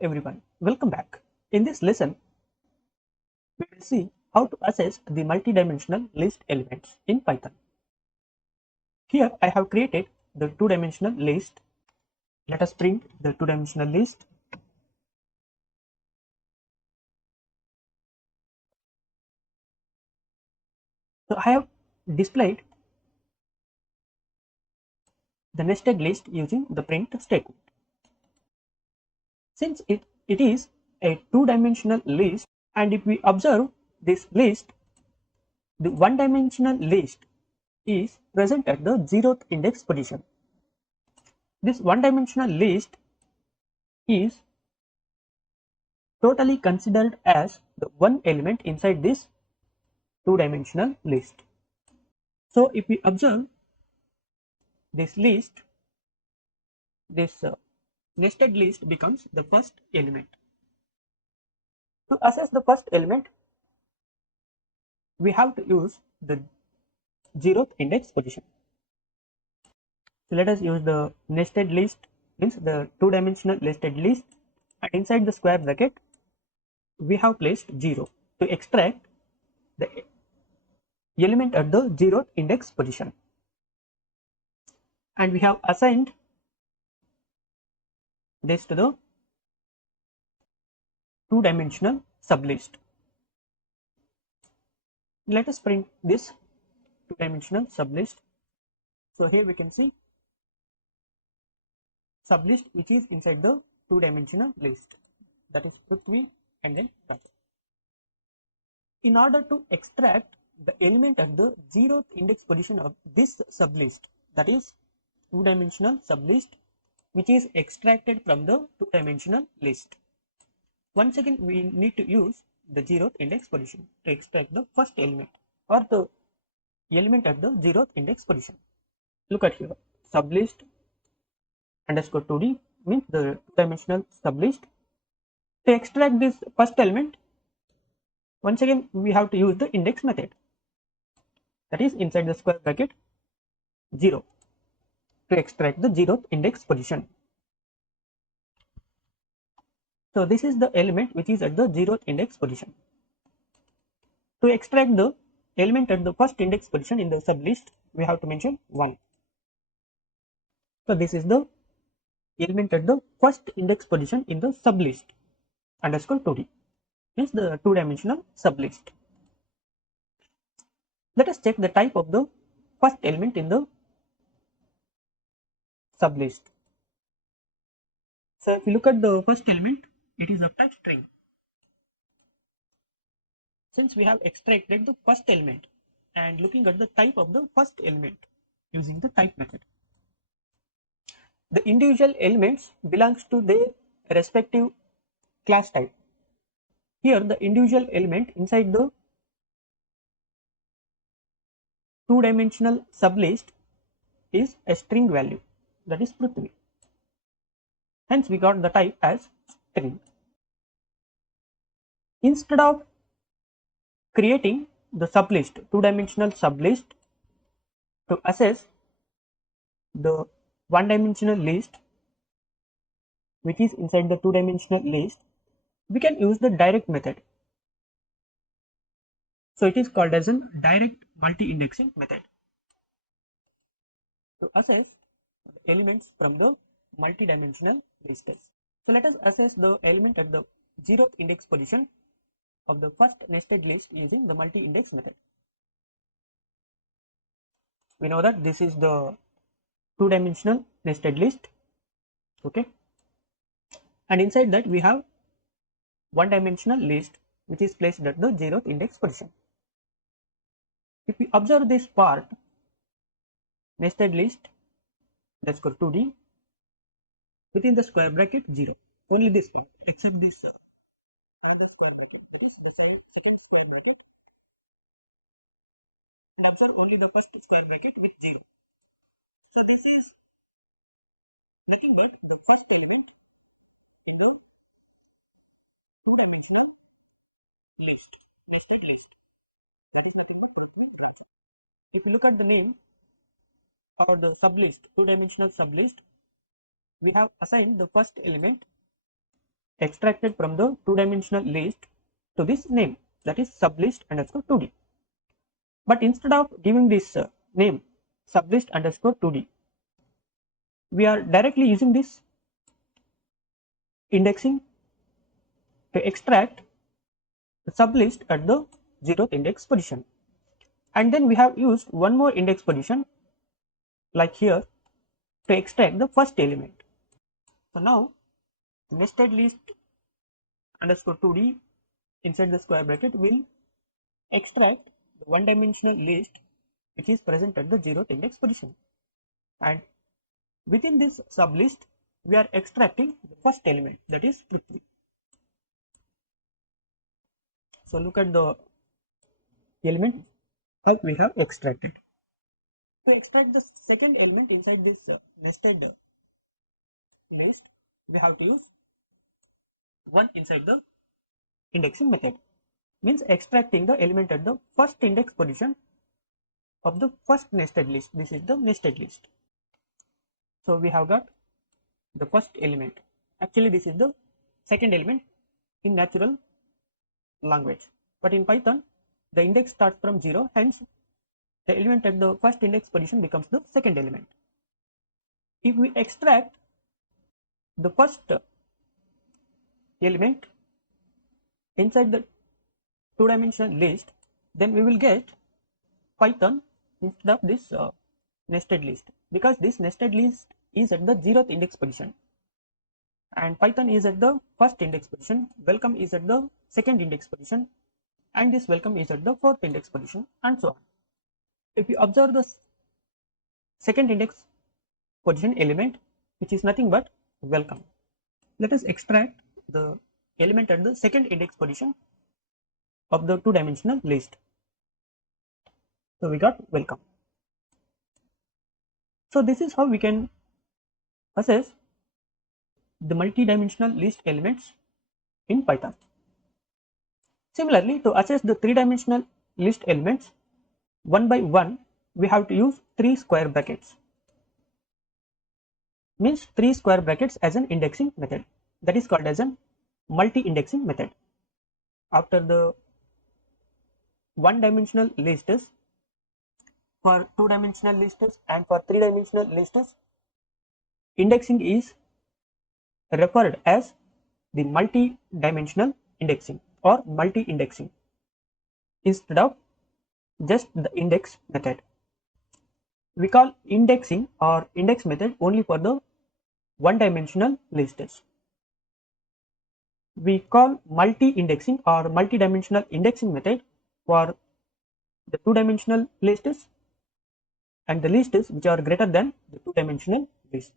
everyone, welcome back. In this lesson, we will see how to assess the multidimensional list elements in Python. Here I have created the two-dimensional list. Let us print the two-dimensional list. So I have displayed the nested list using the print statement. Since it is a two-dimensional list, and if we observe this list, the one-dimensional list is present at the 0th index position. This one-dimensional list is totally considered as the one element inside this two-dimensional list. So if we observe this list, this nested list becomes the first element. To assess the first element, we have to use the 0th index position. So let us use the nested list, means the two-dimensional nested list, and inside the square bracket we have placed 0 to extract the element at the 0th index position, and we have assigned this to the two-dimensional sublist. Let us print this two-dimensional sublist. So here we can see sublist which is inside the two-dimensional list, that is Prithvi and then Raja. In order to extract the element at the 0th index position of this sublist, that is two-dimensional sublist which is extracted from the two-dimensional list, once again we need to use the 0th index position to extract the first element or the element at the 0th index position. Look at here, sublist underscore 2d means the two-dimensional sublist. To extract this first element, once again we have to use the index method, that is inside the square bracket 0 to extract the 0th index position. So this is the element which is at the 0th index position. To extract the element at the first index position in the sublist, we have to mention 1. So this is the element at the first index position in the sublist underscore 2d, means the two-dimensional sublist. Let us check the type of the first element in the sublist. So if you look at the first element, it is of type string. Since we have extracted the first element and looking at the type of the first element using the type method, the individual elements belongs to their respective class type. Here the individual element inside the two-dimensional sublist is a string value, that is Prithvi. Hence we got the type as string. Instead of creating the sublist, two-dimensional sublist, to assess the one-dimensional list which is inside the two-dimensional list, we can use the direct method. So it is called as a direct multi-indexing method to assess the elements from the multi-dimensional list. So let us assess the element at the 0th index position of the first nested list using the multi-index method. We know that this is the two-dimensional nested list, okay, and inside that we have one-dimensional list which is placed at the 0th index position. If we observe this part, nested list underscore 2d within the square bracket 0, only this part except this another square bracket, that is the second square bracket, and observe only the first square bracket with 0. So this is nothing but the first element in the two-dimensional list, nested list, that is what is the Raja. If you look at the name or the sublist, two-dimensional sublist, we have assigned the first element extracted from the two-dimensional list to this name, that is sublist underscore 2d. But instead of giving this name sublist underscore 2d, we are directly using this indexing to extract the sublist at the 0th index position. And then we have used one more index position like here to extract the first element. So now nested list underscore 2d inside the square bracket will extract the one dimensional list which is present at the 0th index position, and within this sublist we are extracting the first element, that is Prithvi. So look at the element how we have extracted. To extract the second element inside this nested list, we have to use one inside the indexing method, means extracting the element at the first index position of the first nested list. This is the nested list. So we have got the first element. Actually this is the second element in natural language, but in Python the index starts from 0, hence the element at the first index position becomes the second element. If we extract the first element inside the two-dimensional list, then we will get Python instead of this nested list, because this nested list is at the 0th index position and Python is at the first index position, welcome is at the second index position, and this welcome is at the 4th index position, and so on. If you observe the second index position element, which is nothing but welcome, let us extract the element at the second index position of the two-dimensional list. So we got welcome. So this is how we can assess the multi-dimensional list elements in Python. Similarly, to assess the three-dimensional list elements one by one, we have to use 3 square brackets, means 3 square brackets as an indexing method, that is called as a multi-indexing method. After the one-dimensional lists, for two-dimensional lists and for three-dimensional lists, indexing is referred as the multi-dimensional indexing or multi-indexing instead of just the index method. We call indexing or index method only for the one-dimensional lists. We call multi-indexing or multi-dimensional indexing method for the two-dimensional lists and the lists which are greater than the two-dimensional list.